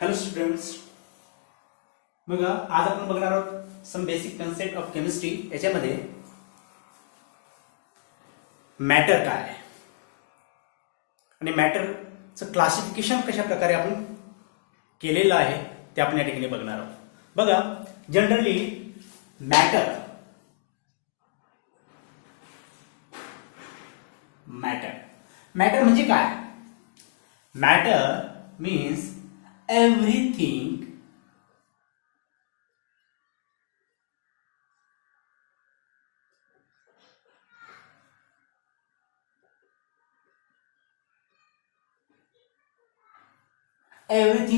Hello students, बघा आज आपण बघणार आहोत some basic concept of chemistry. याच्यामध्ये मॅटर काय आहे आणि मॅटरचं क्लासिफिकेशन कशा प्रकारे आपण केलेलं आहे ते आपण या ठिकाणी बघणार आहोत. बघा, जनरली मॅटर मॅटर मॅटर म्हणजे काय? Matter means everything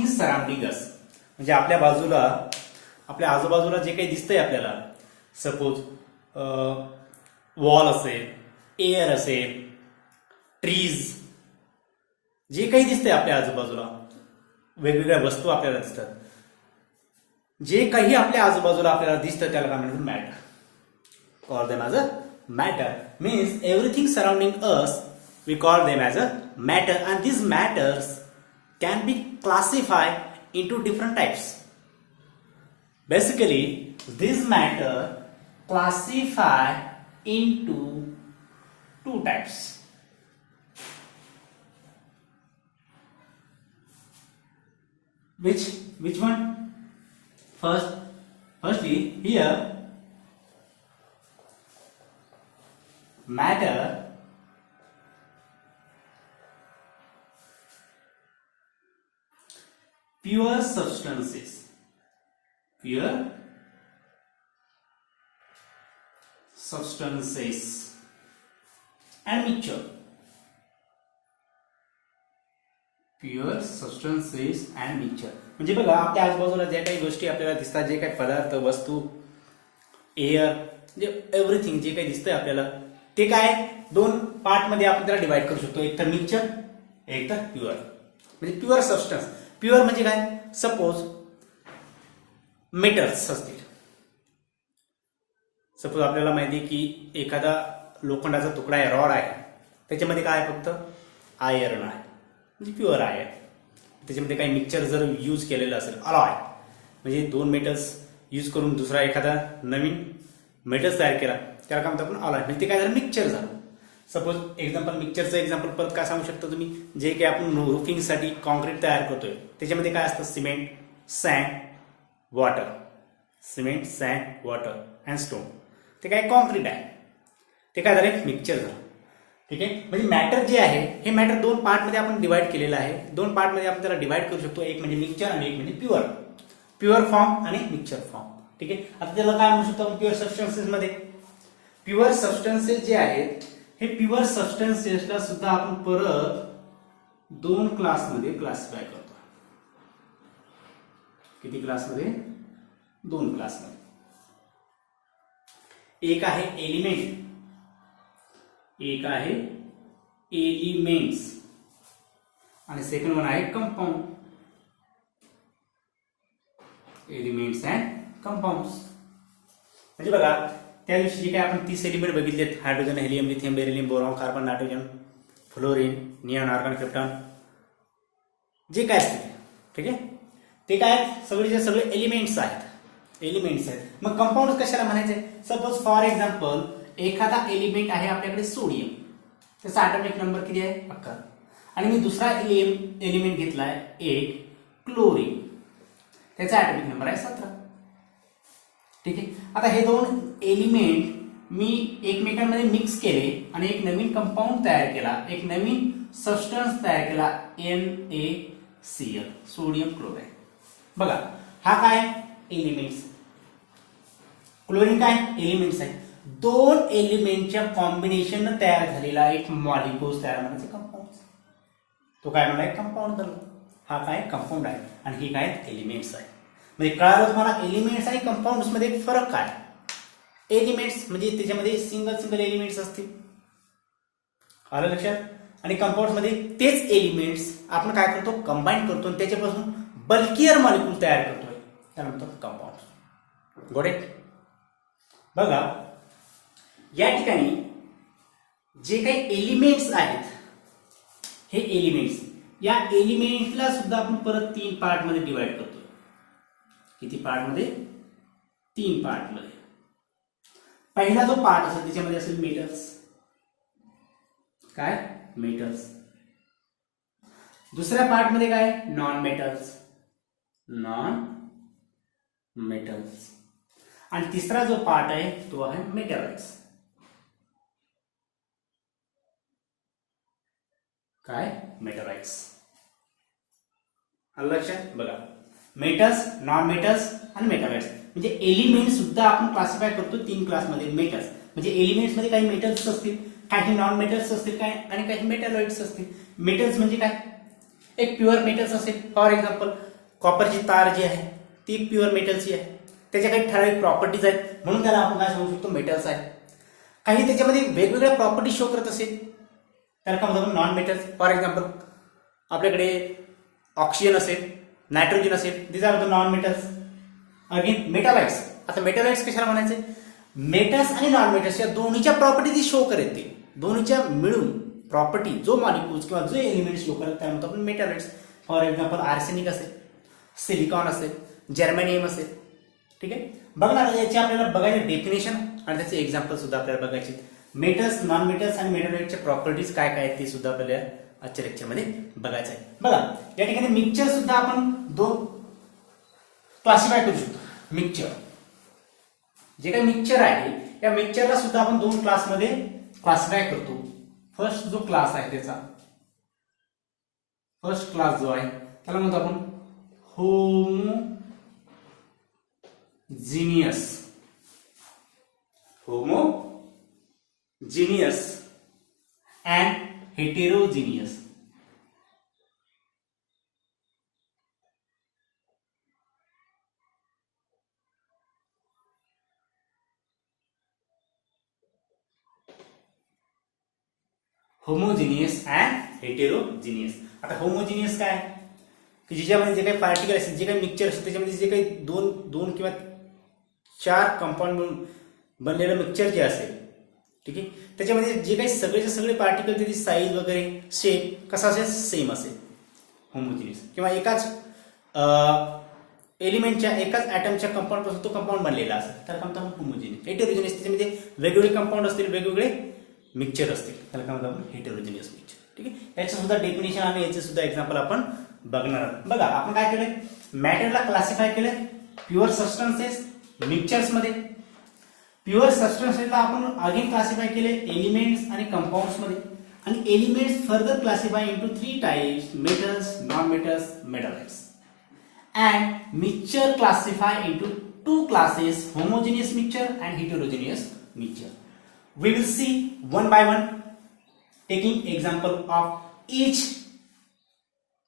surrounding us. म्हणजे आपल्या बाजूला, आपल्या आजूबाजूला जे काही दिसतंय आपल्याला, सपोज वॉल असेल, एअर असेल, ट्रीज, जे काही दिसतंय आपल्या आजूबाजूला, वेगवेगळ्या वस्तू आपल्याला दिसतात, जे काही आपल्या आजूबाजूला आपल्याला दिसतं त्याला काय म्हणतात? Matter. Call them as a matter. Means everything surrounding us we call them as a matter, and these matters can be classified into different types. Basically, this matter classify into two types. Which one? Firstly, here matter pure substances and mixture. Pure substances and mixture म्हणजे बघा, आपल्या आजूबाजूला ज्या काही गोष्टी आपल्याला दिसतात, जे काही पदार्थ, वस्तू, एअर, म्हणजे एव्हरीथिंग जे काही दिसतंय आपल्याला, ते काय दोन पार्ट मध्ये आपण त्याला डिवाइड करू शकतो. एक तर मिक्सचर, एक तर प्युअर. म्हणजे प्युअर सबस्टन्स. प्युअर म्हणजे काय? सपोज मेटल्स असतील. सपोज आपल्याला माहिती आहे की एखादा लोखंडाचा तुकडा आहे, रॉड आहे, त्याच्यामध्ये काय फक्त आयर्न आहे, म्हणजे प्युअर आहे. त्याच्यामध्ये काही मिक्सचर जर यूज केलेलं असेल, अलॉय, म्हणजे दोन मेटल्स यूज करून दुसरा एखादा नवीन मेटल्स तयार केला, त्याला काय म्हणतो आपण? अलॉय. म्हणजे ते काय झालं? मिक्सचर झालं. सपोज एक्झाम्पल, मिक्सचरचं एक्झाम्पल परत काय सांगू शकता तुम्ही? जे काही आपण रूफिंगसाठी कॉन्क्रीट तयार करतोय, त्याच्यामध्ये काय असतं? Cement, sand, water. Cement, sand, water and stone. ते काय? कॉन्क्रीट आहे. ते काय झालं? मिक्सचर झालं. ठीक आहे. म्हणजे मॅटर जे आहे, हे मॅटर दोन पार्टमध्ये आपण डिवाइड केलेलं आहे. दोन पार्टमध्ये आपण त्याला डिवाइड करू शकतो. एक म्हणजे मिक्सचर आणि एक म्हणजे प्युअर फॉर्म आणि मिक्सचर फॉर्म. ठीक आहे. आता त्याला काय म्हणू शकतो आपण? प्युअर सबस्टन्सेस मध्ये. प्युअर सबस्टन्सेस जे आहेत, हे प्युअर सबस्टन्सेसला सुद्धा आपण परत दोन क्लासमध्ये क्लासिफाय करतो. किती क्लासमध्ये? दोन क्लासमध्ये. एक आहे एलिमेंट, एक आहे एलिमेंट्स, आणि सेकंड वन आहे कंपाऊंड. Elements and compounds. म्हणजे बघा, त्या दिवशी जे काही आपण 30 एलिमेंट बघितलेत, hydrogen, helium, lithium, beryllium, boron, carbon, nitrogen, fluorine, neon, argon, krypton, जे काय असते, ठीक आहे, ते काय आहेत? सगळेचे सगळे एलिमेंट्स आहेत. मग कंपाऊंड कशाला म्हणायचे? सपोज फॉर एक्झाम्पल, एखादा एलिमेंट आहे आपल्याकडे सोडियम, त्याचा ॲटॉमिक नंबर किती आहे? 11. आणि मी दुसरा एलिमेंट घेतलाय एक क्लोरीन, त्याचा ॲटॉमिक नंबर आहे 17. ठीक आहे. आता हे दोन एलिमेंट मी एकमेकांमध्ये मिक्स केले आणि एक नवीन कंपाऊंड तयार केला, एक नवीन सबस्टन्स तयार केला, NaCl, सोडियम क्लोराईड. बघा, हा काय? एलिमेंट्स. क्लोरीन काय? एलिमेंट्स आहे. दोन एलिमेंटच्या कॉम्बिनेशन तयार झालेला एक मॉलिक्यूल तयार म्हणायचं कंपाऊंड. तो काय म्हणाय? कंपाऊंड झाला. हा काय? कंपाऊंड आहे. आणि ही काय? एलिमेंट्स आहे. म्हणजे कळालं तुम्हाला एलिमेंट्स आणि कंपाऊंड्स मध्ये फरक काय? एलिमेंट्स म्हणजे त्याच्यामध्ये सिंगल एलिमेंट्स असतील, आलं लक्षात? आणि कंपाऊंड्स मध्ये तेच एलिमेंट्स आपण काय करतो? कंबाईन करतो आणि त्याच्यापासून बल्कियर मॉलिक्यूल तयार करतोय, त्याला म्हणतात कंपाऊंड. Got it? बघा, या ठिकाणी जे काही एलिमेंट्स आहेत, हे एलिमेंट्स या एलिमेंटला सुद्धा आपण परत 3 पार्ट मध्ये डिवाइड करतो. किती पार्ट मध्ये? 3 पार्ट मध्ये. पहिला जो पार्ट असेल त्याच्यामध्ये असेल मेटल्स. काय? मेटल्स. दुसऱ्या पार्ट मध्ये काय? Non metals. Non metals. आणि तिसरा जो पार्ट आहे तो आहे मेटलाइट्स. काय? मेटलाइट्स. आलं लक्षात? बघा, मेटल्स, नॉन मेटल्स आणि मेटलाइट्स म्हणजे एलिमेंट सुद्धा आपण क्लासिफाय करतो 3 क्लासमध्ये. मेटल्स म्हणजे एलिमेंट्स मध्ये काही मेटल्स असतील, काही नॉन मेटल्स असतील, काय आणि काही मेटॅलॉइड्स असतील. मेटल्स म्हणजे काय? एक प्युअर मेटल्स असेल, फॉर एक्झाम्पल कॉपरची तार जी आहे ती प्युअर मेटलची आहे. त्याच्या काही ठराविक प्रॉपर्टीज आहेत म्हणून त्याला आपण काय सांगू शकतो? मेटल्स आहे. काही त्याच्यामध्ये वेगवेगळ्या प्रॉपर्टी शो करत असेल त्याला काय म्हणतो? Non metals. फॉर एक्झाम्पल आपल्याकडे ऑक्सिजन असेल, नायट्रोजन असेल, this are the non metals. Again metalloids. आता मेटलाइट्स कशाला म्हणायचे? मेटल्स आणि नॉन मेटल्स या दोन्हीच्या प्रॉपर्टी शो करते. दोन्हीच्या मिळून प्रॉपर्टी जो मॉलिक्युल्स किंवा जो एलिमेंट शो करतात त्या म्हणतो आपण मेटलाइट्स. फॉर एक्झाम्पल आर्सेनिक असेल, सिलिकॉन असेल, जर्मेनियम असेल. ठीक आहे. बघणार याची आपल्याला बघायचे डेफिनेशन आणि त्याचे एक्झाम्पल सुद्धा आपल्याला बघायचे. मेटल्स, नॉन मेटल्स आणि मेटलाइटच्या प्रॉपर्टीज काय काय आहेत ते सुद्धा आपल्याला आजच्या लेक्चरमध्ये बघायचं आहे. बघा, या ठिकाणी मिक्सचर सुद्धा आपण 2 क्लासिफाय करू शकतो. मिक्सचर जे काही मिक्सचर आहे या मिक्सचरला सुद्धा आपण 2 क्लासमध्ये क्लासिफाय करतो. फर्स्ट जो क्लास आहे त्याचा फर्स्ट क्लास जो आहे त्याला म्हणतो आपण homogeneous. Homogeneous and heterogeneous. Homogeneous and heterogeneous. आता होमोजिनियस काय? की ज्याच्यामध्ये जे काही पार्टिकल असतील, जे काही मिक्सचर असतील त्याच्यामध्ये जे काही दोन किंवा 4 कंपाऊंड मिळून बनलेलं मिक्सचर जे असेल, ठीक आहे, त्याच्यामध्ये जे काही सगळेचे सगळे पार्टिकल त्याची साईज वगैरे शेप कसा असेल? सेम असेल. होमोजिनियस. किंवा एकाच एलिमेंटच्या एकाच ॲटमच्या कंपाऊंड पासून तो कंपाऊंड बनलेला असेल तर काय म्हणतो? होमोजिनियस. हेटेरोजिनियस त्याच्यामध्ये वेगवेगळे कंपाऊंड असतील, वेगवेगळे मिक्सचर असतील, त्याला काय म्हणतो आपण? हेटेरोजिनियस मिक्सचर. ठीक आहे. याचं सुद्धा डेफिनेशन आणि याचे सुद्धा एक्झाम्पल आपण बघणार आहोत. बघा, आपण काय केलंय? मॅटरला क्लासिफाय केलंय प्युअर सबस्टन्सेस मिक्सचर्स मध्ये. प्युअर सबस्टन्सेसला आपण अगेन क्लासिफाय केले एलिमेंट्स आणि कंपाऊंड्स मध्ये. आणि elements further classify into 3 types: metals, non metals, मेटलाइट्स. And mixture classify into 2 classes: homogeneous mixture and heterogeneous mixture. We will see one by one, taking example of each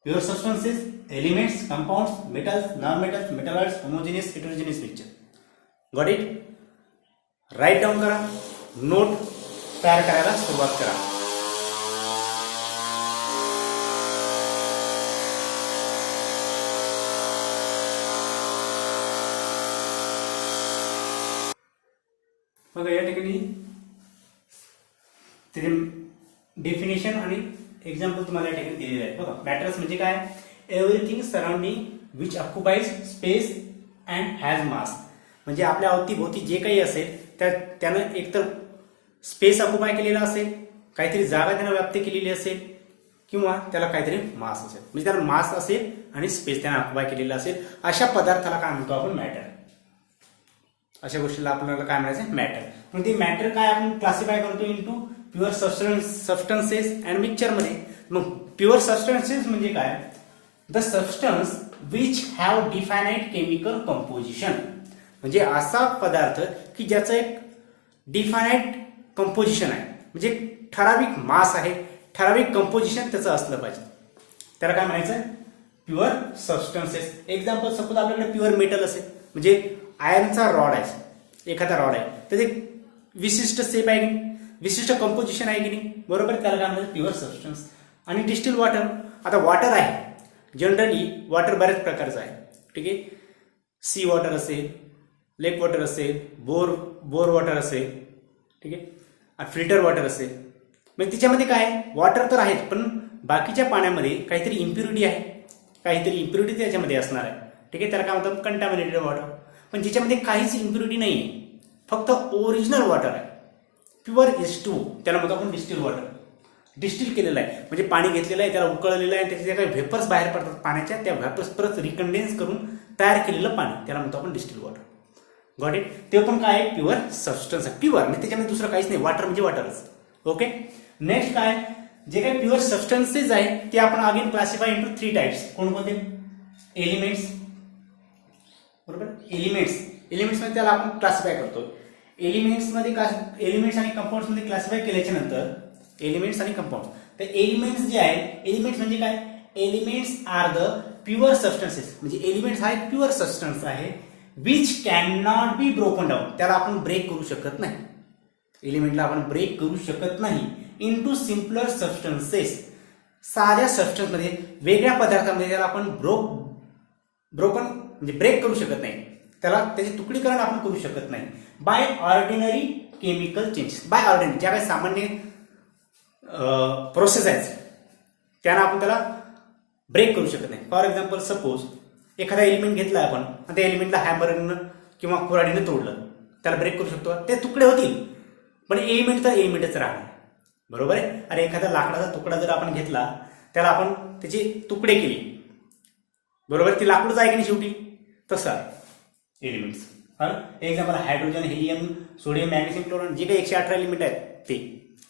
pure substances, elements, compounds, metals, non-metals, metalloids, homogeneous, heterogeneous mixture. Got it? Write down करा, note तयार करायला सुरुवात करा. बघा, या ठिकाणी definition आणि example तुम्हाला या ठिकाणी दिलेले आहे. बघा, मॅटर्स म्हणजे काय? Everything surrounding which occupies space and has mass. म्हणजे आपल्या अवतीभोवती जे काही असेल त्यानं एकतर स्पेस ऑक्युपाय केलेला असेल, काहीतरी जागा त्यानं व्याप्त केलेली असेल, किंवा त्याला काहीतरी मास असेल. म्हणजे त्याला मास असेल आणि स्पेस त्यानं ऑक्युपाय केलेला असेल. अशा पदार्थाला काय म्हणतो आपण? मॅटर. अशा गोष्टीला आपल्याला काय म्हणायचं? मॅटर. मग ते मॅटर काय आपण क्लासिफाय करतो into pure substances and mixture मध्ये. मग प्युअर सबस्टन्सेस म्हणजे काय? The substance which have definite chemical composition. म्हणजे असा पदार्थ की ज्याचं एक डिफायनाइट कंपोजिशन आहे, म्हणजे ठराविक मास आहे, ठराविक कंपोजिशन त्याचं असलं पाहिजे. त्याला काय म्हणायचं? Pure substances. एक्झाम्पल, सपोज आपल्याकडे प्युअर मेटल असेल, म्हणजे आयर्नचा रॉड आहे, एखादा रॉड आहे, त्याचे विशिष्ट शेप आहे की नाही, विशिष्ट कंपोजिशन आहे की नाही, बरोबर, त्याला काय म्हणायचं? Pure substance. आणि डिस्टिल वॉटर. आता वॉटर आहे, जनरली वॉटर बऱ्याच प्रकारचं आहे, ठीक आहे. सी वॉटर असेल, लेक वॉटर असेल, बोर वॉटर असेल, ठीक आहे, फिल्टर वॉटर असेल, म्हणजे तिच्यामध्ये काय वॉटर तर आहेच, पण बाकीच्या पाण्यामध्ये काहीतरी इम्प्युरिटी आहे, काहीतरी इम्प्युरिटी त्याच्यामध्ये असणार आहे. ठीक आहे, त्याला काय म्हणतात कंटॅमिनेटेड वॉटर. पण ज्याच्यामध्ये काहीच इम्प्युरिटी नाही आहे, फक्त ओरिजिनल वॉटर आहे, प्युअर H2O, त्याला म्हणतो आपण डिस्टिल वॉटर. डिस्टिल केलेलं आहे म्हणजे पाणी घेतलेलं आहे, त्याला उकळलेलं आहे, त्याचे काही व्हेपर्स बाहेर पडतात पाण्याच्या, त्या व्हेपर्स परत रिकंडेन्स करून तयार केलेलं पाणी, त्याला म्हणतो आपण डिस्टिल वॉटर. Got it. ते पण काय आहे प्युअर सबस्टन्स आहे, प्युअर म्हणजे त्याच्यामध्ये दुसरं काहीच नाही, वॉटर म्हणजे वॉटरच. ओके. नेक्स्ट काय, जे काही प्युअर सबस्टन्सेस आहे ते आपण अगेन क्लासिफाय इंटू 3 टाइप्स. कोणकोणते? एलिमेंट्स. बरोबर, एलिमेंट्स मध्ये त्याला आपण क्लासिफाय करतो. एलिमेंट्स आणि कंपाऊंड्स मध्ये क्लासिफाय केल्याच्या नंतर एलिमेंट्स आणि कंपाऊंड्स, तर एलिमेंट्स जे आहेत, एलिमेंट्स म्हणजे काय, elements are the pure substances, म्हणजे एलिमेंट्स हा एक प्युअर सबस्टन्स आहे which can not be broken down, त्याला आपण ब्रेक करू शकत नाही. एलिमेंटला आपण ब्रेक करू शकत नाही इनटू सिम्पलर सबस्टन्सेस, साध्या सबस्टन्स मध्ये, वेगळ्या पदार्थामध्ये त्याला आपण ब्रोकन म्हणजे ब्रेक करू शकत नाही, त्याला त्याचे तुकडीकरण आपण करू शकत नाही bye ordinary chemical changes. By ordinary ज्या काही सामान्य प्रोसेस आहेत त्यांना आपण त्याला ब्रेक करू शकत नाही. फॉर एक्झाम्पल, सपोज एखादा एलिमेंट घेतला आपण आणि त्या एलिमेंटला हॅमरनं किंवा कुऱ्हाडीनं तोडलं, त्याला ब्रेक करू शकतो, ते तुकडे होतील पण एलिमेंट तर एलिमेंटच राहणार. बरोबर आहे. आणि एखादा लाकडाचा तुकडा जर आपण घेतला, त्याला आपण त्याचे तुकडे केले, बरोबर, ती लाकूडच आहे की नाही शेवटी, तसा elements. Example hydrogen, helium, sodium, magnesium, chlorine, जे काही 118 एलिमेंट आहेत ते,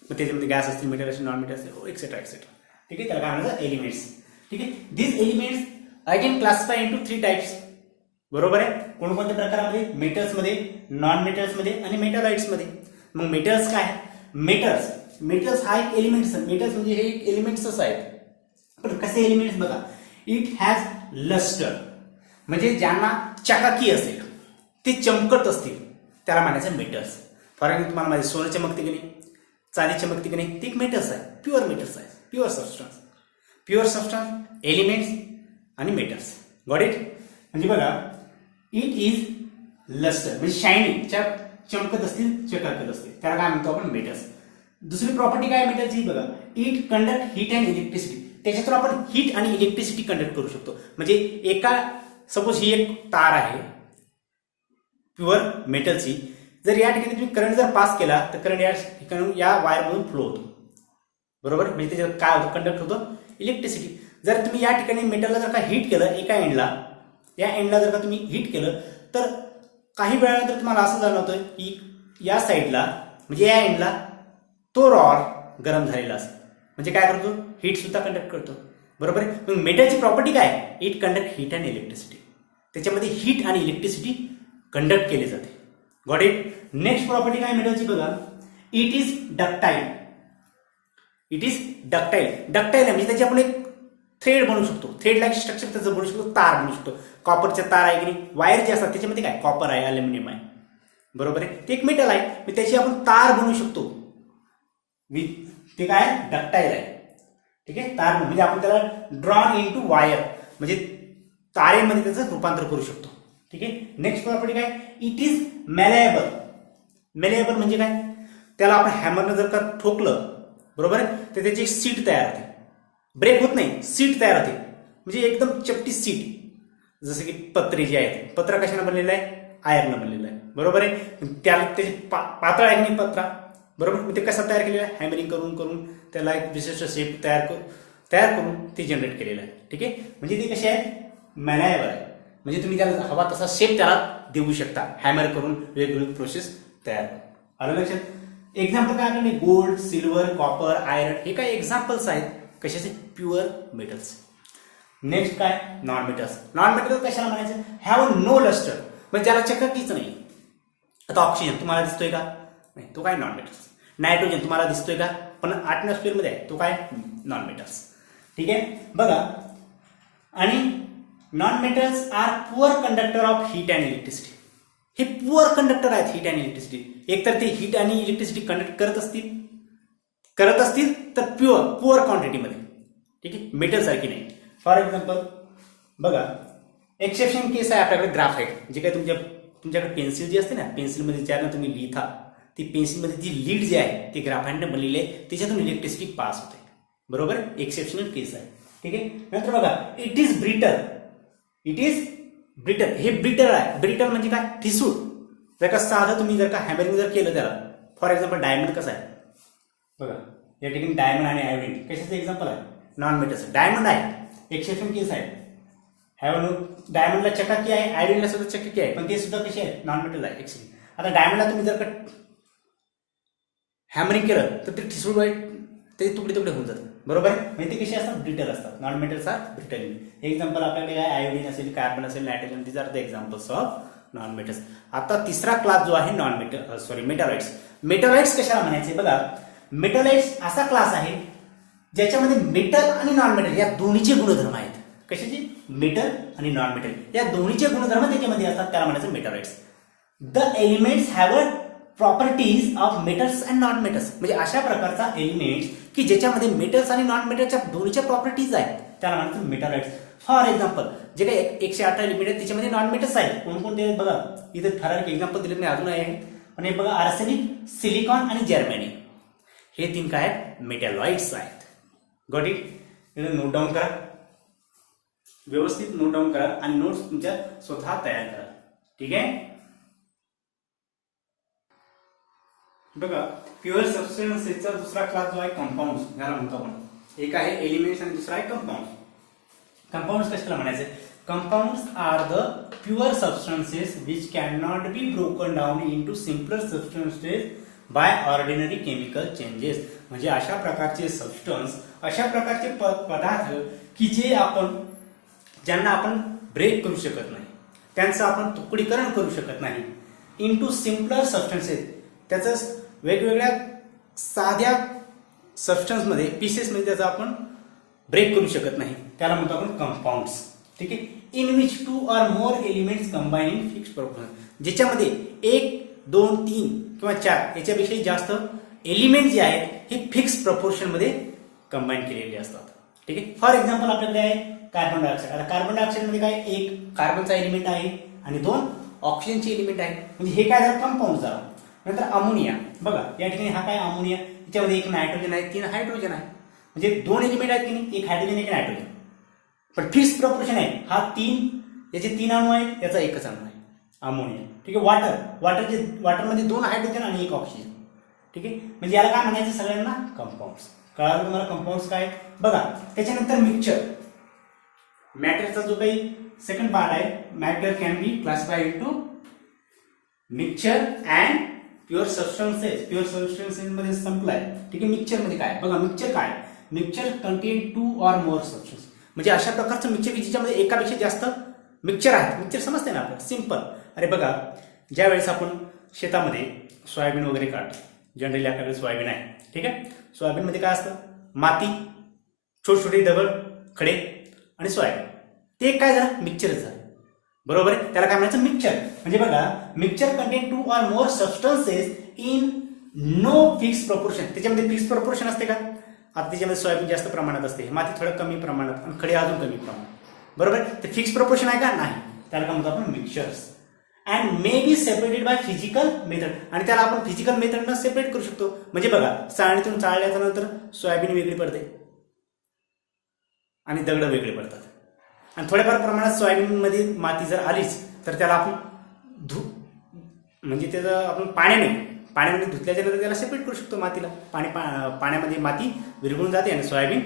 मग त्याच्यामध्ये गॅस असतील, मेटल असतील, नॉन मेटल असतील, एक्सेट्रा एक्सेट्रा. ठीक आहे, त्याला काय म्हणतात एलिमेंट्स. ठीक आहे, this elements I can classify into 3 types. बरोबर आहे. कोणकोणत्या प्रकारामध्ये? मेटल्समध्ये, नॉन मेटल्समध्ये आणि मेटॉलाइट्समध्ये. मग मेटल्स काय? मेटल्स हा एक एलिमेंट्स, मेटल्स म्हणजे हे एक एलिमेंट्सच आहेत. पण कसे एलिमेंट्स बघा, इट हॅज लस्टर, म्हणजे ज्यांना चकाकी असेल, ते चमकत असतील, त्याला म्हणायचं मेटल्स. फॉर एक्झाम्पल, तुम्हाला माझे सोनं चमकते की नाही, चांदी चमकते की नाही, ते एक मेटल्स आहे, प्युअर मेटल्स आहे, प्युअर सबस्टन्स, एलिमेंट्स आणि मेटल्स. Got it. म्हणजे बघा, इट इज लस्टर म्हणजे शायनिंग, चमकत असतील, चकाकत असतील, त्याला काय म्हणतो आपण मेटल्स. दुसरी प्रॉपर्टी काय मेटलची बघा, it conduct heat and electricity, त्याच्यातून आपण हीट आणि इलेक्ट्रिसिटी कंडक्ट करू शकतो. म्हणजे एका सपोज ही एक तार आहे प्युअर मेटलची, जर या ठिकाणी तुम्ही करंट जर पास केला तर करंट या ठिकाणी या वायरमधून फ्लो होतो. बरोबर, म्हणजे त्याच्यात काय होतं, कंडक्ट होतं इलेक्ट्रिसिटी. जर तुम्ही या ठिकाणी मेटलला जर का हीट केलं, एका एंडला, या एंडला जर का तुम्ही हीट केलं, तर काही वेळानंतर तुम्हाला असं जाणवतं की या साईडला म्हणजे या एंडला तो रॉड गरम झालेला असतो, म्हणजे काय करतो, हीट सुद्धा कंडक्ट करतो. बरोबर आहे. मग मेटलची प्रॉपर्टी काय, it conduct heat and electricity, त्याच्यामध्ये हीट आणि इलेक्ट्रिसिटी कंडक्ट केली जाते. Got it. नेक्स्ट प्रॉपर्टी काय मेटलची बघा, इट इज डक्टाईल. डक्टाईल म्हणजे त्याची आपण एक थ्रेड बनवू शकतो, थ्रेड लाईक स्ट्रक्चर त्याचं बनवू शकतो, तार बनवू शकतो. कॉपरच्या तार आहे की नाही, वायर जे असतात त्याच्यामध्ये काय कॉपर आहे, अल्युमिनियम आहे. बरोबर आहे, ते एक मेटल आहे, त्याची आपण तार बनवू शकतो. ते काय डक्टाईल आहे. ठीक आहे, तार म्हणजे आपण त्याला ड्रॉन इनटू वायर म्हणजे तारेमध्ये त्याचं रूपांतर करू शकतो. ठीक आहे. नेक्स्ट प्रॉपर्टी काय, इट इज मॅलेएबल. मॅलेएबल म्हणजे काय, त्याला आपण हॅमरनं जर का ठोकलं, बरोबर आहे, तर त्याची एक सीट तयार होते, ब्रेक होत नाही, सीट तयार होते, म्हणजे एकदम चपटी सीट. जसं की पत्रे जे आहेत, पत्रा कशाने बनलेलं आहे, आयर्ननं बनलेलं आहे. बरोबर आहे. त्याला त्याची पातळ आहे की नाही पत्रा, बरोबर, ते कसं तयार केलेलं आहे, हॅमरिंग करून करून त्याला एक विशिष्ट शेप तयार करून ते जनरेट केलेलं आहे. ठीक आहे, म्हणजे ते कसे आहे, मॅलेएबल आहे, म्हणजे तुम्ही त्याला हवा तसा शेप त्याला देऊ शकता, हॅमर करून वेगवेगळी प्रोसेस तयार करून. आलं लक्षात. एक्झाम्पल काय आपल्याकडे, गोल्ड, सिल्वर, कॉपर, आयरन, हे काय एक्झाम्पल्स आहेत कशाचे, प्युअर मेटल्स. नेक्स्ट काय, नॉन मेटल्स कशाला म्हणायचं, हॅव नो लस्टर, म्हणजे त्याला चकाकीच नाही. आता ऑक्सिजन तुम्हाला दिसतोय का, नाही, तो काय नॉन मेटल्स. नायट्रोजन तुम्हाला दिसतोय का, पण ॲटमॉस्फिअर मध्ये आहे, तो काय नॉन मेटल्स. ठीक आहे, बघा. आणि non metals are poor conductor of heat and electricity. हे पुअर कंडक्टर आहेत हीट अँड इलेक्ट्रिसिटी. एकतर ते हीट आणि इलेक्ट्रिसिटी कंडक्ट करत असतील तर पुअर क्वांटिटीमध्ये. ठीक आहे, मेटल सारखी नाही. फॉर एक्झाम्पल बघा, एक्सेप्शन केस आहे आपल्याकडे ग्राफाईट. जे काही तुमच्याकडे पेन्सिल जी असते ना, पेन्सिलमध्ये ज्यानं तुम्ही लिहिता ती पेन्सिलमध्ये जी लीड जे आहे ते ग्राफाईटने बनलेली आहे, त्याच्यातून इलेक्ट्रिसिटी पास होते. बरोबर, एक्सेप्शनल केस आहे. ठीक आहे. नंतर बघा, it is brittle. It is brittle, हे ब्रिटल आहे. ब्रिटल म्हणजे काय? ठिसूळ. जर का साधं तुम्ही जर का हॅमरिंग जर केलं त्याला, फॉर एक्झाम्पल डायमंड कसं आहे बघा, या ठिकाणी डायमंड आणि आयोडीन कशाचं एक्झाम्पल आहे? Non metals. डायमंड आहे, एक्सेप्शन केस आहे. डायमंडला चकाकी आहे, आयोडीनला सुद्धा चकाकी आहे, पण ते सुद्धा कसे आहेत? नॉन मेटल आहे. एक्सेप्शन. आता डायमंडला तुम्ही जर का हॅमरिंग केलं तर ते ठिसूळ ते तुकडे तुकडे होऊन जातात. बरोबर आहे. म्हणजे ते कसे असतात? ब्रिटल असतात. Non metals are brittle. Example आपल्याकडे काय? आयोडीन असेल, कार्बन असेल, nitrogen. These are the examples of non metals. आता तिसरा क्लास जो आहे नॉन मेटल मेटॅलाइट्स. मेटॅलाइट्स कशाला म्हणायचे बघा, मेटॅलाइट्स असा क्लास आहे ज्याच्यामध्ये मेटल आणि नॉन मेटल या दोन्हीचे गुणधर्म आहेत. कशाचे? मेटल आणि नॉन मेटल या दोन्हीचे गुणधर्म त्याच्यामध्ये असतात, त्याला म्हणायचं metalloids. The elements have a properties of metals and non metals. म्हणजे अशा प्रकारचा एलिमेंट्स की ज्याच्यामध्ये मेटल्स आणि नॉन मेटलच्या दोन्हीच्या प्रॉपर्टीज आहेत, त्याला म्हणायचं मेटॅलाइट्स. फॉर एक्झाम्पल, जे काही 118 एलिमेंट आहेत त्याच्यामध्ये नॉन मेटल्स आहेत. कोणकोणते आहेत बघा, इथे ठराविक एक्झाम्पल दिले मी अजून आहे. पण हे बघा, आर्सेनिक, सिलिकॉन आणि जर्मेनियम हे 3 काय आहेत? मेटॅलॉइड्स आहेत. Got it? नोट डाऊन करा, व्यवस्थित नोट डाऊन करा आणि नोट्स तुमच्या स्वतः तयार करा. ठीक आहे. बघा, प्युअर सबस्टन्सेसचा दुसरा क्लास जो आहे कंपाऊंड्स, याला म्हणतो आपण. एक आहे एलिमेंट्स आणि दुसरा आहे कंपाऊंड्स. कंपाऊंड्स कशाला म्हणायचे? Compounds are the pure substances which can not be broken down into simpler substances by ordinary chemical changes. म्हणजे अशा प्रकारचे सबस्टन्स, अशा प्रकारचे पदार्थ की जे ज्यांना आपण ब्रेक करू शकत नाही, त्यांचं आपण तुकडीकरण करू शकत नाही इनटू सिम्पलर सबस्टन्सेस. त्याचं वेगवेगळ्या साध्या सबस्टन्समध्ये, पीसेसमध्ये त्याचा आपण ब्रेक करू शकत नाही, त्याला म्हणतो आपण कंपाऊंड्स. ठीक आहे. In which 2 or more elements combine in fix proportion. ज्याच्यामध्ये 1, 2, 3 किंवा 4 याच्यापेक्षा जास्त एलिमेंट जे आहेत हे फिक्स प्रपोर्शन मध्ये कंबाईन केलेले असतात. ठीक आहे. फॉर एक्झाम्पल आपल्याकडे आहे कार्बन डायऑक्साईड. आता कार्बन डायऑक्साईड मध्ये काय? 1 कार्बनचा एलिमेंट आहे आणि 2 ऑक्सिजनचे एलिमेंट आहे. म्हणजे हे काय झालं? कंपाऊंड झालं. नंतर अमोनिया. बघा, या ठिकाणी हा काय? अमोनिया. याच्यामध्ये 1 नायट्रोजन आहे, 3 हायड्रोजन आहे. म्हणजे 2 एलिमेंट आहेत की नाही? 1 हायड्रोजन, 1 नायट्रोजन. पण फिक्स प्रपोर्शन आहे. हा 3, याचे 3 अणू आहेत, याचा एकच अणू आहे, अमोनिया. ठीक आहे. वाटरमध्ये 2 हायड्रोजन आणि 1 ऑक्सिजन. ठीक आहे. म्हणजे याला काय म्हणायचं सगळ्यांना? कंपाऊंड्स. कळालं तुम्हाला कंपाऊंड्स काय? बघा, त्याच्यानंतर मिक्सचर. मॅटरचा जो काही सेकंड पार्ट आहे, matter can be classified into mixture and pure substances. Pure substances मध्ये संपलाय. ठीक आहे. मिक्सचर मध्ये काय? बघा, मिक्सचर काय? Mixture contain 2 or more substance. म्हणजे अशा प्रकारचं मिक्सचर की ज्याच्यामध्ये एकापेक्षा जास्त मिक्सचर आहेत. मिक्सचर समजते ना आपल्याला? सिंपल. अरे बघा, ज्या वेळेस आपण शेतामध्ये सोयाबीन वगैरे काढतो, जनरली आपल्याकडे सोयाबीन आहे. ठीक आहे. सोयाबीन मध्ये काय असतं? माती, छोटे छोटे दगड, खडे आणि सोयाबीन. ते काय झालं? मिक्सचरच झालं. बरोबर आहे. त्याला काय म्हणायचं? मिक्सचर. म्हणजे बघा, mixture contain 2 or more substances in no fix proportion. त्याच्यामध्ये फिक्स प्रपोर्शन असते का? आता त्याच्यामध्ये सोयाबीन जास्त प्रमाणात असते, माती थोडं कमी प्रमाणात आणि खडे अजून कमी प्रमाणात. बरोबर. ते फिक्स प्रपोर्शन आहे का? नाही. त्याला काय म्हणतो आपण? Mixtures. And may be separated by physical method. आणि त्याला आपण फिजिकल मेथडनं सेपरेट करू शकतो. म्हणजे बघा, चाळणीतून चाळल्याच्या नंतर सोयाबीन वेगळी पडते आणि दगड वेगळे पडतात. आणि थोड्याफार प्रमाणात सोयाबीनमध्ये माती जर आलीच तर त्याला आपण म्हणजे त्याचं आपण पाण्यामध्ये धुतल्याच्या नंतर त्याला सेपरेट करू शकतो. मातीला पाण्यामध्ये माती विरघळून जाते आणि सोयाबीन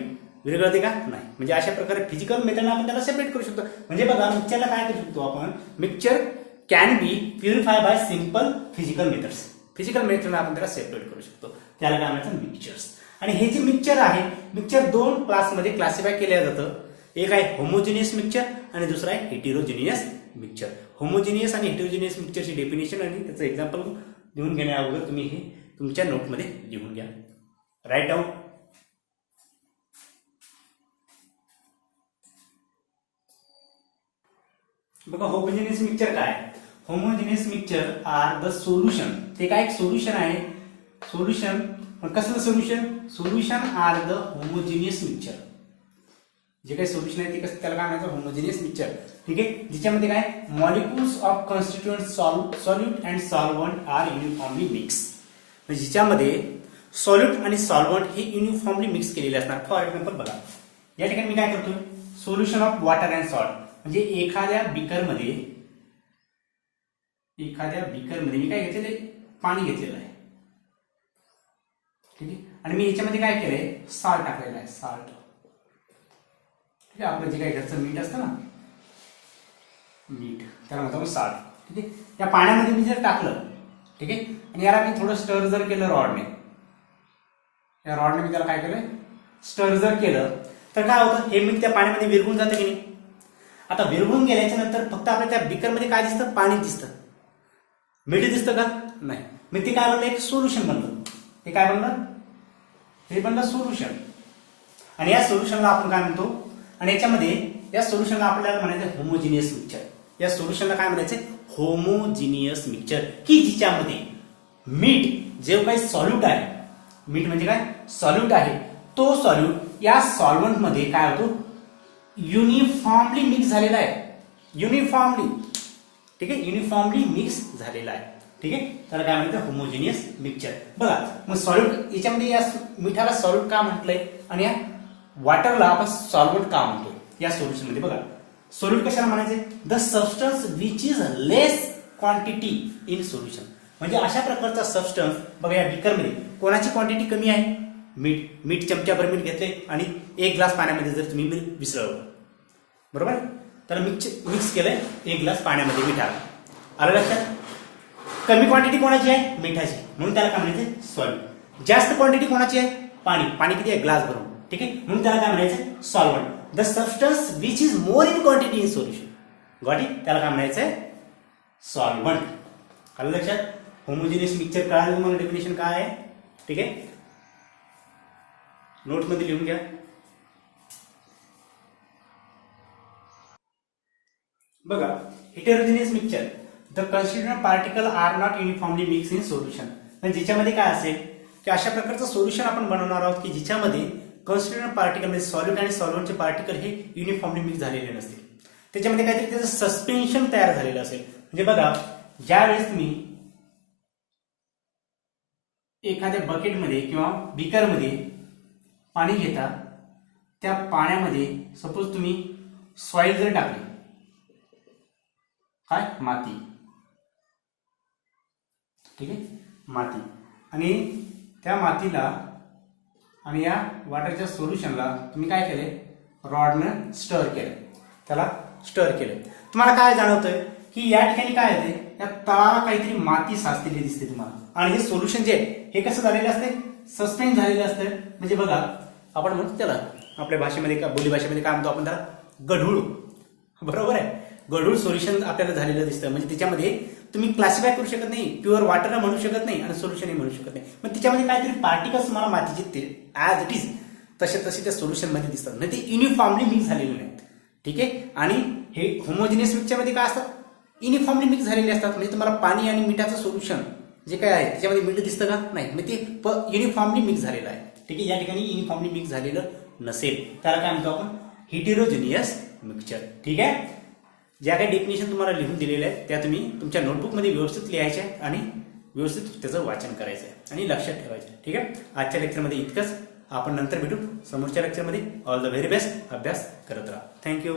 विरघळते का? नाही. म्हणजे अशा प्रकारे फिजिकल मेथडनं आपण त्याला सेपरेट करू शकतो. म्हणजे बघा, मिक्सचरला काय करू शकतो आपण? Mixture can be purify by simple physical methods. Physical मेथडनं आपण त्याला सेपरेट करू शकतो. त्याला काय म्हणायचं? मिक्सचर्स. आणि हे जे मिक्सचर आहे, मिक्सचर 2 क्लासमध्ये क्लासिफाय केलं जातं. एक आहे होमोजिनियस मिक्सचर आणि दुसरा आहे हेटेरोजिनियस मिक्सचर. होमोजिनियस आणि हेटेरोजिनियस मिक्सचरची डेफिनेशन आणि त्याचं एक्झाम्पल लिहून घेण्याअगोदर तुम्ही हे तुमच्या नोटमध्ये लिहून घ्या. Right down. बघा, होमोजिनियस मिक्सचर काय? Homogeneous mixture are the solution. ते काय? एक सोल्युशन आहे. सोल्युशन. कसलं solution? Solution are the homogeneous mixture. जे काही सोल्युशन आहे ते कसं, त्याला काय म्हणायचं? Homogeneous mixture. ठीक आहे. ज्याच्यामध्ये काय? Molecules of constituent solute and solvent are uniformly mix. म्हणजे ज्याच्यामध्ये सॉल्यूट आणि सॉल्व्हंट हे युनिफॉर्मली मिक्स केलेले असणार. फॉर एक्झाम्पल बघा, या ठिकाणी मी काय करतोय, solution of water and salt, म्हणजे एखाद्या बिकरमध्ये मी काय घेतलेलं आहे, पाणी घेतलेलं आहे. ठीक आहे, आणि मी याच्यामध्ये काय केलंय, सॉल्ट टाकलेलं आहे, सॉल्ट. ठीक आहे, आपलं जे काही घरचं मीठ असतं ना, मीठ, त्याला म्हणतो सॉल्ट. ठीक आहे, या पाण्यामध्ये मी जर टाकलं, ठीक आहे, आणि याला मी थोडं स्टर जर केलं रॉडने, या रॉडने मी त्याला काय केलंय, स्टर जर केलं, तर काय होतं, हे मीठ त्या पाण्यामध्ये विरघळून जातं की नाही. आता विरघळून गेल्याच्या नंतर फक्त आपल्या त्या बिकरमध्ये काय दिसतं, पाणी दिसतं, मीठ दिसतं का, नाही. मग ते काय बनलं, एक सोल्युशन बनलं. हे काय बनलं, हे बनलं सोल्युशन. आणि या सोल्युशनला आपण काय म्हणतो, आणि याच्यामध्ये या सोल्युशनला आपल्याला म्हणायचं होमोजिनियस मिक्सचर. या सोल्युशनला काय म्हणायचं, होमोजिनियस मिक्सचर, की जिच्यामध्ये मीठ जे काही सॉल्यूट आहे, मीठ म्हणजे काय, सॉल्यूट आहे, तो सॉल्यूट या सॉल्व्हंट मध्ये काय होतो, युनिफॉर्मली मिक्स झालेला आहे. युनिफॉर्मली, ठीक आहे, युनिफॉर्मली मिक्स झालेला आहे. ठीक आहे, त्याला काय म्हणतात, होमोजिनियस मिक्सचर. बघा मग सॉल्यूट, याच्यामध्ये या मिठाला सॉल्यूट का म्हटलंय आणि या वॉटरला आपण सॉल्व्हंट का म्हणतो या सोल्युशन मध्ये. बघा सॉल्यूट कशाला म्हणायचे, the substance which is less quantity in solution. म्हणजे अशा प्रकारचा सबस्टन्स, बघा या बिकरमध्ये कोणाची क्वांटिटी कमी आहे, मीठ चमच्याभर मीठ घेतले आणि 1 ग्लास पाण्यामध्ये जर तुम्ही विसरवलं, बरोबर, तर मिक्स केलंय 1 ग्लास पाण्यामध्ये मीठ आलं लक्षात. कमी क्वांटिटी कोणाची आहे, मिठाची, म्हणून त्याला काय म्हणायचं, सॉल्यूट. जास्त क्वांटिटी कोणाची आहे, पाणी किती आहे, ग्लास भरून. ठीक आहे, म्हणून त्याला काय म्हणायचं, solvent. The substance which is more in quantity in solution, got it, त्याला काय म्हणायचं, सॉल्व्हंट. आलं लक्षात. होमोजिनियस मिक्सचर कळालं तुम्हाला, डेफिनेशन काय आहे. ठीक आहे, नोट मध्ये लिहून घ्या. बघा heterogeneous mixture, the constituent particle are not uniformly mix in solution. म्हणजे ज्याच्यामध्ये काय असेल की अशा प्रकारचं सोल्युशन आपण बनवणार आहोत की जिच्यामध्ये कन्स्टिट्यूएंट पार्टिकल म्हणजे सॉल्यूट आणि सॉल्व्हंटचे पार्टिकल हे युनिफॉर्मली मिक्स झालेले नसतील. त्याच्यामध्ये काहीतरी त्याचं सस्पेन्शन तयार झालेलं असेल. म्हणजे बघा ज्यावेळेस तुम्ही एखाद्या बकेटमध्ये किंवा बिकरमध्ये पाणी घेता, त्या पाण्यामध्ये सपोज तुम्ही सॉइल जर टाकली, काय, माती, ठीक आहे, माती, आणि त्या मातीला आणि या वॉटरच्या सोल्युशनला तुम्ही काय केले, रॉडनं स्टर केलं, त्याला स्टर केलं. तुम्हाला काय जाणवतंय की या ठिकाणी काय येते, या तळाला काहीतरी माती साचलेली दिसते तुम्हाला. आणि हे सोल्युशन जे हे कसं झालेलं असते, सस्पेंड झालेलं असतं. म्हणजे बघा आपण म्हणतो त्याला आपल्या भाषेमध्ये का बोली भाषेमध्ये काय म्हणतो आपण त्याला, गढूळ, बरोबर आहे. गढूळ सोल्युशन आपल्याला झालेलं दिसतं. म्हणजे त्याच्यामध्ये तुम्ही क्लासिफाय करू शकत नाही, प्युअर वॉटरला म्हणू शकत नाही आणि सोल्युशनही म्हणू शकत नाही. मग त्याच्यामध्ये काहीतरी पार्टिकल्स तुम्हाला मातीचे ॲज इट इज तसे त्या सोल्युशनमध्ये दिसतात, म्हणजे ते युनिफॉर्मली मिक्स झालेले नाहीत. ठीक आहे, आणि हे होमोजिनियस मिक्सचरमध्ये काय असतात, युनिफॉर्मली मिक्स झालेले असतात. म्हणजे तुम्हाला पाणी आणि मिठाचं सोल्युशन जे काय आहे त्याच्यामध्ये मीठ दिसतं का, नाही, म्हणजे ते युनिफॉर्मली मिक्स झालेलं आहे. ठीक आहे, या ठिकाणी युनिफॉर्मली मिक्स झालेलं नसेल, त्याला काय म्हणतो आपण, हेटेरोजिनियस मिक्सचर. ठीक आहे, ज्या काही डेफिनेशन तुम्हाला लिहून दिलेल्या आहेत त्या तुम्ही तुमच्या नोटबुकमध्ये व्यवस्थित लिहायच्या आणि व्यवस्थित त्याचं वाचन करायचं आहे आणि लक्षात ठेवायचं. ठीक आहे, आजच्या लेक्चरमध्ये इतकंच. आपण नंतर भेटू समोरच्या लेक्चरमध्ये. All the very best. अभ्यास करत राहा. थँक्यू.